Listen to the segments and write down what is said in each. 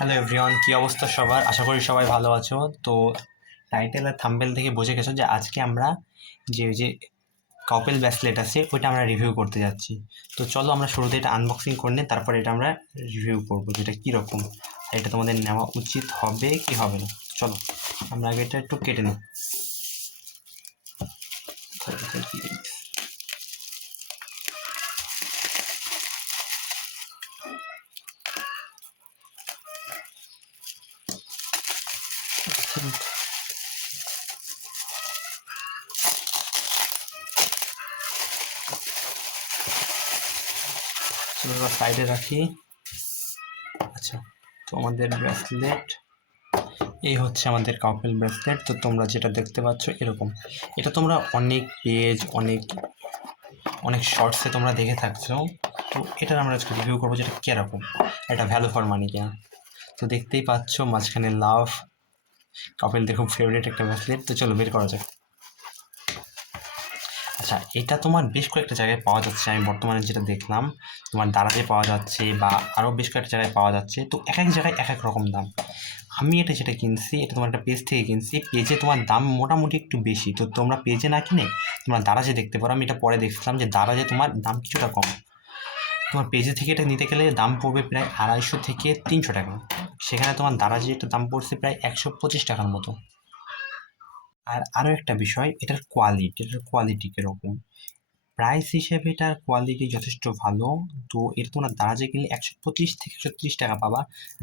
Hello everyone, কী অবস্থা সবার? আশা করি সবাই ভালো আছো। তো টাইটেল আর থাম্বনেল থেকে বুঝে গেছো যে আজকে আমরা যে কাপল ব্রেসলেট আছে ওইটা আমরা রিভিউ করতে যাচ্ছি। তো চলো আমরা শুরুতে এটা আনবক্সিং করে নিই, তারপর এটা আমরা রিভিউ করবো যেটা কীরকম, এটা তোমাদের নেওয়া উচিত হবে কি হবে না। চলো আমরা আগে এটা একটু কেটে নিই। সাইডে রাখি। আচ্ছা, তো আমাদের ব্রেসলেট এই হচ্ছে আমাদের কাপল ব্রেসলেট। তো তোমরা যেটা দেখতে পাচ্ছ এরকম, এটা তোমরা অনেক পেজ অনেক অনেক শর্টসে তোমরা দেখে থাকছো। তো এটার আমরা আজকে রিভিউ করবো যেটা কীরকম, এটা ভ্যালু ফর মানি কিনা। তো দেখতেই পাচ্ছ মাঝখানে লাভ, কাপলদের খুব ফেভারিট একটা ব্রেসলেট। তো চলো বের করা যাক। আচ্ছা, এটা তোমার বেশ কয়েকটা জায়গায় পাওয়া যাচ্ছে, আমি বর্তমানে যেটা দেখলাম তোমার দারাজে পাওয়া যাচ্ছে বা আরও বেশ কয়েকটা জায়গায় পাওয়া যাচ্ছে। তো এক এক জায়গায় এক এক রকম দাম। আমি এটা যেটা কিনছি এটা তোমার একটা পেজ থেকে কিনছি, পেজে তোমার দাম মোটামুটি একটু বেশি। তো তোমরা পেজে না কিনে তোমরা দারাজে দেখতে পারো। আমি এটা পরে দেখছিলাম যে দারাজে তোমার দাম কিছুটা কম। তোমার পেজে থেকে এটা নিতে গেলে দাম পড়বে প্রায় 250 থেকে 300 টাকা, সেখানে তোমার দারাজে এটা দাম পড়ছে প্রায় 125 টাকার মতো। আর আরও একটা বিষয়, এটার কোয়ালিটি কীরকম, প্রাইস হিসেবে এটার কোয়ালিটি যথেষ্ট ভালো। তো এটা তোমার দারাজে কিনলে 125 থেকে 130 টাকা পাবা,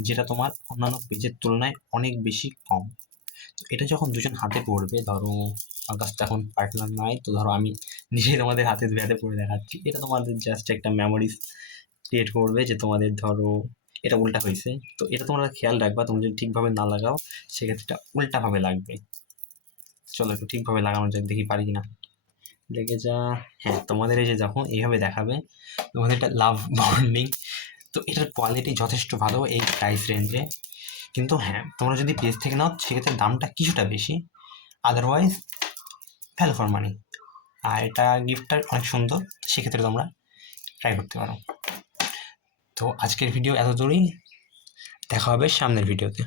যেটা তোমার অন্যান্য পেজের তুলনায় অনেক বেশি কম। তো এটা যখন দুজন হাতে পড়বে, ধরো আমার কাছে এখন পার্টনার নাই, তো ধরো আমি নিজেই তোমাদের হাতে দুই হাতে পড়ে দেখাচ্ছি, এটা তোমাদের জাস্ট একটা মেমোরিজ ক্রিয়েট করবে যে তোমাদের ধরো এটা উল্টা হয়েছে। তো এটা তোমরা খেয়াল রাখবা, তুমি যদি ঠিকভাবে না লাগাও সেক্ষেত্রে এটা উল্টাভাবে লাগবে। চলো একটু ঠিকভাবে লাগানো যাক, দেখি পারি কিনা। লেগে যা। হ্যাঁ, তোমাদের এই যে যখন এইভাবে দেখাবে তোমাদের এটা লাভ বন্ডিং। তো এটার কোয়ালিটি যথেষ্ট ভালো এই প্রাইস রেঞ্জে। কিন্তু হ্যাঁ, তোমরা যদি পেজ থেকে নাও সেক্ষেত্রে দামটা কিছুটা বেশি, আদারওয়াইজ ভ্যালু ফর মানি। আর এটা গিফটটা অনেক সুন্দর, সেক্ষেত্রে তোমরা ট্রাই করতে পারো। তো আজকের ভিডিও এত দূরই, দেখা হবে সামনের ভিডিওতে।